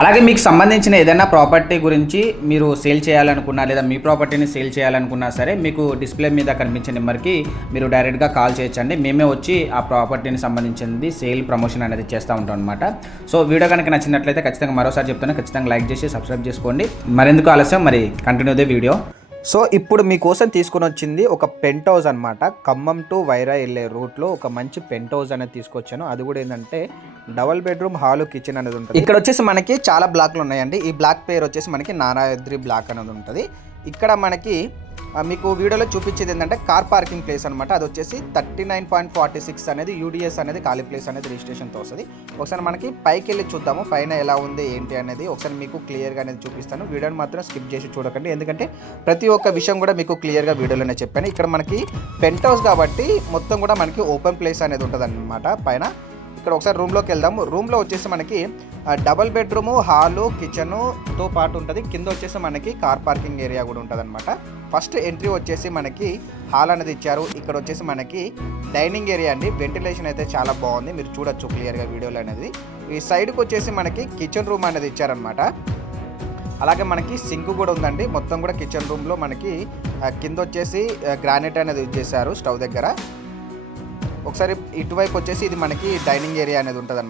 అలాగే మీకు సంబంధించిన ఏదైనా ప్రాపర్టీ గురించి మీరు సేల్ చేయాలనుకున్నా లేదా మీ ప్రాపర్టీని సేల్ చేయాలనుకున్నా సరే మీకు డిస్ప్లే మీద కనిపించే నెంబర్కి మీరు డైరెక్ట్గా కాల్ చేయొచ్చండి. మేమే వచ్చి ఆ ప్రాపర్టీని సంబంధించింది సేల్ ప్రమోషన్ అనేది చేస్తూ ఉంటాం అనమాట సో వీడియో కనుక నచ్చినట్లయితే ఖచ్చితంగా మరోసారి చెప్తాను ఖచ్చితంగా లైక్ చేసి సబ్స్క్రైబ్ చేసుకోండి. మరెందుకు ఆలస్యం? మరి కంటిన్యూ దే వీడియో. సో ఇప్పుడు మీకోసం తీసుకొని వచ్చింది ఒక పెంట్ హౌస్ అనమాట ఖమ్మం టు వైరా వెళ్ళే రూట్లో ఒక మంచి పెంట్ హౌస్ అనేది తీసుకొచ్చాను. అది కూడా ఏంటంటే డబల్ బెడ్రూమ్ హాల్ కిచెన్ అనేది ఉంటుంది. ఇక్కడ వచ్చేసి మనకి చాలా బ్లాక్లు ఉన్నాయండి. ఈ బ్లాక్ పేరు వచ్చేసి మనకి నారాయద్రి బ్లాక్ అనేది ఉంటుంది. ఇక్కడ మనకి మీకు వీడియోలో చూపించేది ఏంటంటే కార్ పార్కింగ్ ప్లేస్ అనమాట అది వచ్చేసి thirty nine point forty six అనేది యూడిఎస్ అనేది ఖాళీ ప్లేస్ అనేది రిజిస్ట్రేషన్తో వస్తుంది. ఒకసారి మనకి పైకి వెళ్ళి చూద్దాము పైన ఎలా ఉంది ఏంటి అనేది ఒకసారి మీకు క్లియర్గా అనేది చూపిస్తాను. వీడియోని మాత్రం స్కిప్ చేసి చూడకండి. ఎందుకంటే ప్రతి ఒక్క విషయం కూడా మీకు క్లియర్గా వీడియోలోనే చెప్పాను. ఇక్కడ మనకి పెంట్ హౌస్ కాబట్టి మొత్తం కూడా మనకి ఓపెన్ ప్లేస్ అనేది ఉంటుంది పైన. ఇక్కడ ఒకసారి రూమ్లోకి వెళ్దాము. రూమ్లో వచ్చేసి మనకి డబల్ బెడ్రూము హాలు కిచెన్తో పాటు ఉంటుంది. కింద వచ్చేసి మనకి కార్ పార్కింగ్ ఏరియా కూడా ఉంటుంది అనమాట ఫస్ట్ ఎంట్రీ వచ్చేసి మనకి హాల్ అనేది ఇచ్చారు. ఇక్కడ వచ్చేసి మనకి డైనింగ్ ఏరియా అండి. వెంటిలేషన్ అయితే చాలా బాగుంది. మీరు చూడొచ్చు క్లియర్గా వీడియోలో అనేది. ఈ సైడ్కి వచ్చేసి మనకి కిచెన్ రూమ్ అనేది ఇచ్చారనమాట అలాగే మనకి సింక్ కూడా ఉందండి. మొత్తం కూడా కిచెన్ రూమ్లో మనకి కింద వచ్చేసి గ్రానైట్ అనేది యూజ్ చేశారు స్టవ్ దగ్గర. ఒకసారి ఇటువైపు వచ్చేసి ఇది మనకి డైనింగ్ ఏరియా అనేది ఉంటుంది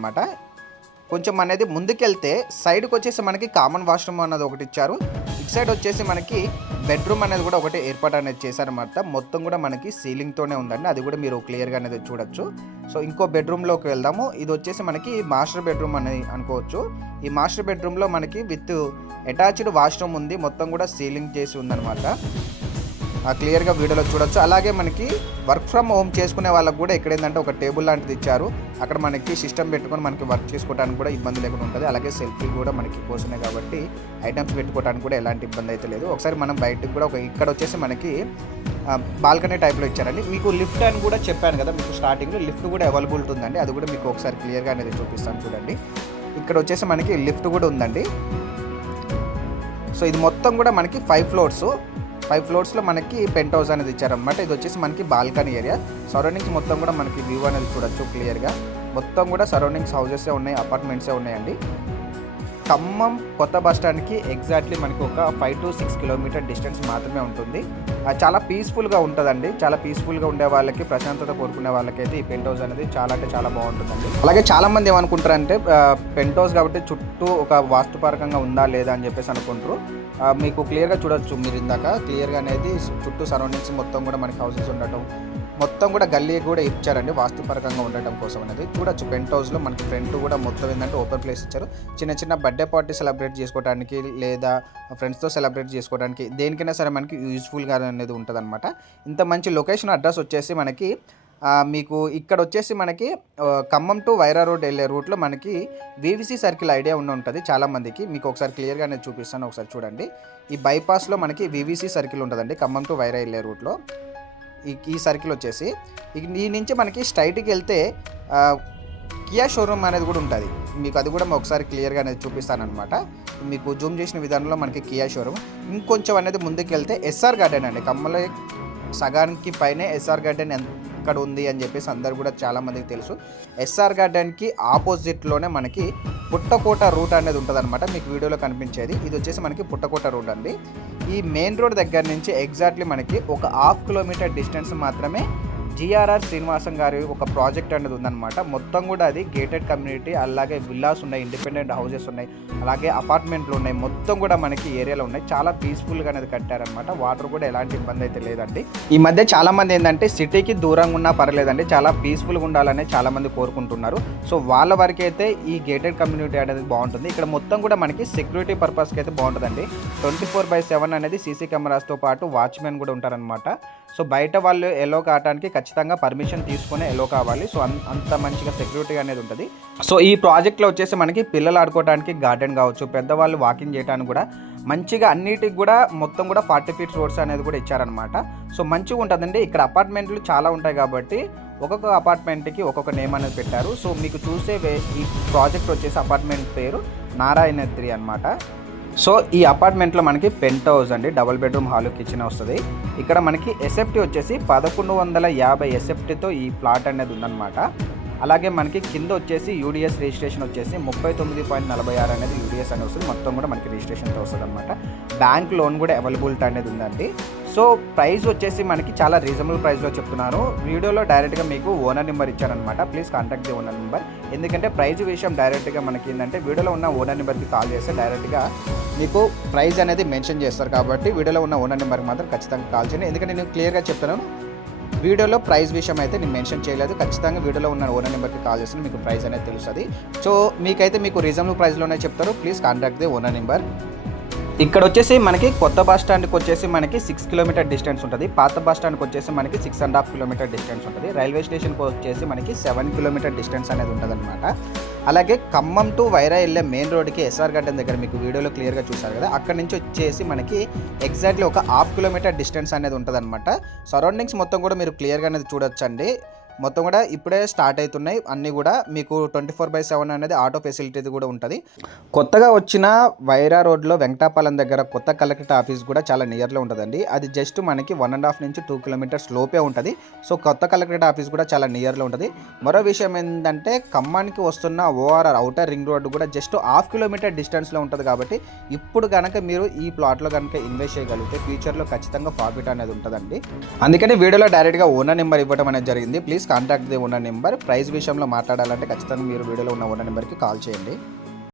కొంచెం అనేది ముందుకెళ్తే సైడ్కి వచ్చేసి మనకి కామన్ వాష్రూమ్ అనేది ఒకటి ఇచ్చారు. ఇటు సైడ్ వచ్చేసి మనకి బెడ్రూమ్ అనేది కూడా ఒకటి ఏర్పాటు అనేది చేశారన్నమాట. మొత్తం కూడా మనకి సీలింగ్తోనే ఉందండి. అది కూడా మీరు క్లియర్గా అనేది చూడొచ్చు. సో ఇంకో బెడ్రూమ్లోకి వెళ్దాము. ఇది వచ్చేసి మనకి మాస్టర్ బెడ్రూమ్ అనేది అనుకోవచ్చు. ఈ మాస్టర్ బెడ్రూమ్లో మనకి విత్ అటాచ్డ్ వాష్రూమ్ ఉంది. మొత్తం కూడా సీలింగ్ చేసి ఉందన్నమాట. క్లియర్గా వీడియోలో చూడొచ్చు. అలాగే మనకి వర్క్ ఫ్రమ్ హోమ్ చేసుకునే వాళ్ళకి కూడా ఇక్కడ ఏంటంటే ఒక టేబుల్ లాంటిది ఇచ్చారు. అక్కడ మనకి సిస్టమ్ పెట్టుకొని మనకి వర్క్ చేసుకోవడానికి కూడా ఇబ్బంది లేకుండా ఉంటుంది. అలాగే సెల్ఫీ కూడా మనకి కోసమే కాబట్టి ఐటమ్స్ పెట్టుకోవడానికి కూడా ఎలాంటి ఇబ్బంది అయితే లేదు. ఒకసారి మనం బయటకు కూడా ఒక ఇక్కడ వచ్చేసి మనకి బాల్కనీ టైప్లో ఇచ్చారండి. మీకు లిఫ్ట్ అని కూడా చెప్పాను కదా మీకు స్టార్టింగ్లో లిఫ్ట్ కూడా అవైలబిలిటీ ఉందండి. అది కూడా మీకు ఒకసారి క్లియర్గా అనేది చూపిస్తాను చూడండి. ఇక్కడ వచ్చేసి మనకి లిఫ్ట్ కూడా ఉందండి. సో ఇది మొత్తం కూడా మనకి ఫైవ్ ఫ్లోర్స్. ఫైవ్ ఫ్లోర్స్లో మనకి పెంట్ హౌస్ అనేది ఇచ్చారనమాట ఇది వచ్చేసి మనకి బాల్కనీ ఏరియా. సరౌండింగ్స్ మొత్తం కూడా మనకి వ్యూ అనేది చూడొచ్చు క్లియర్గా మొత్తం కూడా సరౌండింగ్స్ హౌసెసే ఉన్నాయి అపార్ట్మెంట్సే ఉన్నాయండి. ఖమ్మం కొత్త బస్ స్టాండ్కి ఎగ్జాక్ట్లీ మనకి ఒక five to six kilometer distance మాత్రమే ఉంటుంది. చాలా పీస్ఫుల్గా ఉంటుందండి. చాలా పీస్ఫుల్గా ఉండే వాళ్ళకి ప్రశాంతత కోరుకునే వాళ్ళకైతే ఈ పెంట్ హౌస్ అనేది చాలా అంటే చాలా బాగుంటుందండి. అలాగే చాలా మంది ఏమనుకుంటారంటే పెంట్ హౌస్ కాబట్టి చుట్టూ ఒక వాస్తుపరకంగా ఉందా లేదా అని చెప్పేసి అనుకుంటారు. మీకు క్లియర్గా చూడొచ్చు మీరు ఇందాక. క్లియర్గా అనేది చుట్టూ సరౌండింగ్స్ మొత్తం కూడా మనకి హౌసెస్ ఉండటం మొత్తం కూడా గల్లీ కూడా ఇచ్చారండి వాస్తుపరకంగా ఉండటం కోసం అనేది. చూడొచ్చు పెంట్ హౌస్లో మనకి ఫ్రంట్ కూడా మొత్తం ఏంటంటే ఓపెన్ ప్లేస్ ఇచ్చారు. చిన్న చిన్న బర్త్డే పార్టీ సెలబ్రేట్ చేసుకోవడానికి లేదా ఫ్రెండ్స్తో సెలబ్రేట్ చేసుకోవడానికి దేనికైనా సరే మనకి యూస్ఫుల్గా అనేది ఉంటుంది ఇంత మంచి లొకేషన్ అడ్రస్ వచ్చేసి మనకి మీకు ఇక్కడ వచ్చేసి మనకి ఖమ్మం టు వైరా రోడ్ వెళ్ళే రూట్లో మనకి వీవీసీ సర్కిల్ ఐడియా ఉండి ఉంటుంది చాలామందికి మీకు ఒకసారి క్లియర్గా నేను చూపిస్తాను ఒకసారి చూడండి. ఈ బైపాస్లో మనకి వీవీసీ సర్కిల్ ఉంటుందండి ఖమ్మం టు వైరా వెళ్ళే రూట్లో. ఈ ఈ సర్కిల్ వచ్చేసి ఈ నుంచి మనకి స్ట్రైట్కి వెళ్తే కియా షోరూమ్ అనేది కూడా ఉంటుంది. మీకు అది కూడా ఒకసారి క్లియర్గా అనేది చూపిస్తాను అనమాట మీకు జూమ్ చేసిన విధానంలో మనకి కియా షోరూమ్. ఇంకొంచెం అనేది ముందుకు వెళ్తే ఎస్ఆర్ గార్డెన్ అండి. కమ్మల సగానికి పైనే ఎస్ఆర్ గార్డెన్ ఎక్కడ ఉంది అని చెప్పేసి అందరు కూడా చాలామందికి తెలుసు. ఎస్ఆర్ గార్డెన్కి ఆపోజిట్లోనే మనకి పుట్టకోట రూట్ అనేది ఉంటుందన్నమాట. మీకు వీడియోలో కనిపించేది. ఇది వచ్చేసి మనకి పుట్టకోట రూట్ అండి. ఈ మెయిన్ రోడ్ దగ్గర నుంచి ఎగ్జాక్ట్లీ మనకి ఒక హాఫ్ కిలోమీటర్ డిస్టెన్స్ మాత్రమే జిఆర్ఆర్ శ్రీనివాసం గారి ఒక ప్రాజెక్ట్ అనేది ఉందన్నమాట. మొత్తం కూడా అది గేటెడ్ కమ్యూనిటీ అలాగే విల్లాస్ ఉన్నాయి ఇండిపెండెంట్ హౌసెస్ ఉన్నాయి అలాగే అపార్ట్మెంట్లు ఉన్నాయి. మొత్తం కూడా మనకి ఏరియాలో ఉన్నాయి. చాలా పీస్ఫుల్గా అనేది కట్టారనమాట వాటర్ కూడా ఎలాంటి ఇబ్బంది అయితే లేదండి. ఈ మధ్య చాలా మంది ఏంటంటే సిటీకి దూరంగా ఉన్నా పర్లేదండి. చాలా పీస్ఫుల్గా ఉండాలని చాలామంది కోరుకుంటున్నారు. సో వాళ్ళ వరకు అయితే ఈ గేటెడ్ కమ్యూనిటీ అనేది బాగుంటుంది. ఇక్కడ మొత్తం కూడా మనకి సెక్యూరిటీ పర్పస్కి అయితే బాగుంటుందండి. ట్వంటీ ఫోర్ బై సెవెన్ అనేది సీసీ కెమెరాస్తో పాటు వాచ్మెన్ కూడా ఉంటారనమాట సో బయట వాళ్ళు ఎలో కావడానికి ఖచ్చితంగా పర్మిషన్ తీసుకునే ఎలో కావాలి. సో అంత మంచిగా సెక్యూరిటీ అనేది ఉంటుంది. సో ఈ ప్రాజెక్ట్లో వచ్చేసి మనకి పిల్లలు ఆడుకోవడానికి గార్డెన్ కావచ్చు పెద్దవాళ్ళు వాకింగ్ చేయడానికి కూడా మంచిగా అన్నిటికి కూడా మొత్తం కూడా ఫార్టీ ఫీట్ రోడ్స్ అనేది కూడా ఇచ్చారనమాట సో మంచిగా ఉంటుందండి. ఇక్కడ అపార్ట్మెంట్లు చాలా ఉంటాయి కాబట్టి ఒక్కొక్క అపార్ట్మెంట్కి ఒక్కొక్క నేమ్ అనేది పెట్టారు. సో మీకు చూసే ఈ ప్రాజెక్ట్ వచ్చేసి అపార్ట్మెంట్ పేరు నారాయణద్రి అన్నమాట. సో ఈ అపార్ట్మెంట్లో మనకి పెంట్ హౌస్ అండి డబుల్ బెడ్రూమ్ హాల్ కిచెన్ వస్తుంది. ఇక్కడ మనకి ఎస్ఎఫ్టీ వచ్చేసి పదకొండు వందల యాభై ఎస్ఎఫ్టీతో ఈ ప్లాట్ అనేది ఉందన్నమాట. అలాగే మనకి కింద వచ్చేసి యూడిఎస్ రిజిస్ట్రేషన్ వచ్చేసి ముప్పై తొమ్మిది పాయింట్ నలభై ఆరు అనేది యూడిఎస్ అనేది వస్తుంది. మొత్తం కూడా మనకి రిజిస్ట్రేషన్తో వస్తుంది అనమాట బ్యాంక్ లోన్ కూడా అవైలబిలిటీ అనేది ఉందండి. సో ప్రైస్ వచ్చేసి మనకి చాలా రీజనబుల్ ప్రైస్లో చెప్తున్నాను. వీడియోలో డైరెక్ట్గా మీకు ఓనర్ నెంబర్ ఇచ్చారనమాట please contact the owner number ఎందుకంటే ప్రైజ్ విషయం డైరెక్ట్గా మనకి ఏంటంటే వీడియోలో ఉన్న ఓనర్ నెంబర్కి కాల్ చేస్తే డైరెక్ట్గా మీకు ప్రైజ్ అనేది మెన్షన్ చేస్తారు కాబట్టి వీడియోలో ఉన్న ఓనర్ నెంబర్కి మాత్రం ఖచ్చితంగా కాల్ చేయండి. ఎందుకంటే నేను క్లియర్గా చెప్తాను వీడియోలో ప్రైస్ విషయం అయితే నేను మెన్షన్ చేయలేదు. ఖచ్చితంగా వీడియోలో ఉన్న ఓనర్ నెంబర్కి కాల్ చేస్తే మీకు ప్రైస్ అనేది తెలుస్తుంది. సో మీకైతే మీకు రీజనబుల్ ప్రైస్లోనే చెప్తారు. Please contact the owner number. ఇక్కడ వచ్చేసి మనకి కొత్త బస్ స్టాండ్కి వచ్చేసి మనకి సిక్స్ కిలోమీటర్ డిస్టెన్స్ ఉంటుంది. పాత బస్ స్టాండ్కి వచ్చేసి మనకి six and half kilometer distance ఉంటుంది. రైల్వే స్టేషన్కి వచ్చేసి మనకి సెవెన్ కిలోమీటర్ డిస్టెన్స్ అనేది ఉంటుంది అలాగే ఖమ్మం టు వైరా వెళ్ళే మెయిన్ రోడ్కి ఎస్ఆర్ గార్డెన్ దగ్గర మీకు వీడియోలో క్లియర్గా చూసారు కదా. అక్కడ నుంచి వచ్చేసి మనకి ఎగ్జాక్ట్లీ ఒక హాఫ్ కిలోమీటర్ డిస్టెన్స్ అనేది ఉంటుందన్నమాట. సరౌండింగ్స్ మొత్తం కూడా మీరు క్లియర్గా అనేది చూడొచ్చండి. మొత్తం కూడా ఇప్పుడే స్టార్ట్ అవుతున్నాయి. అన్నీ కూడా మీకు ట్వంటీ ఫోర్ బై సెవెన్ అనేది ఆటో ఫెసిలిటీ కూడా ఉంటుంది. కొత్తగా వచ్చిన వైరా రోడ్లో వెంకటాపాలెం దగ్గర కొత్త కలెక్టర్ ఆఫీస్ కూడా చాలా నియర్లో ఉంటుందండి. అది జస్ట్ మనకి వన్ అండ్ హాఫ్ నుంచి టూ కిలోమీటర్స్ లోపే ఉంటుంది. సో కొత్త కలెక్టరేట్ ఆఫీస్ కూడా చాలా నియర్లో ఉంటుంది. మరో విషయం ఏంటంటే ఖమ్మానికి వస్తున్న ఓఆర్ఆర్ అవుటర్ రింగ్ రోడ్ కూడా జస్ట్ హాఫ్ కిలోమీటర్ డిస్టెన్స్లో ఉంటుంది కాబట్టి ఇప్పుడు కనుక మీరు ఈ ప్లాట్లో కనుక ఇన్వెస్ట్ చేయగలిగితే ఫ్యూచర్లో ఖచ్చితంగా ప్రాఫిట్ అనేది ఉంటుందండి. అందుకని వీడియోలో డైరెక్ట్గా ఓనర్ నెంబర్ ఇవ్వడం అనేది జరిగింది. ప్లీజ్ కాంటాక్ట్ ఉన్న నెంబర్. ప్రైస్ విషయంలో మాట్లాడాలంటే ఖచ్చితంగా మీరు వీడియోలో ఉన్న ఉన్న నెంబర్కి కాల్ చేయండి.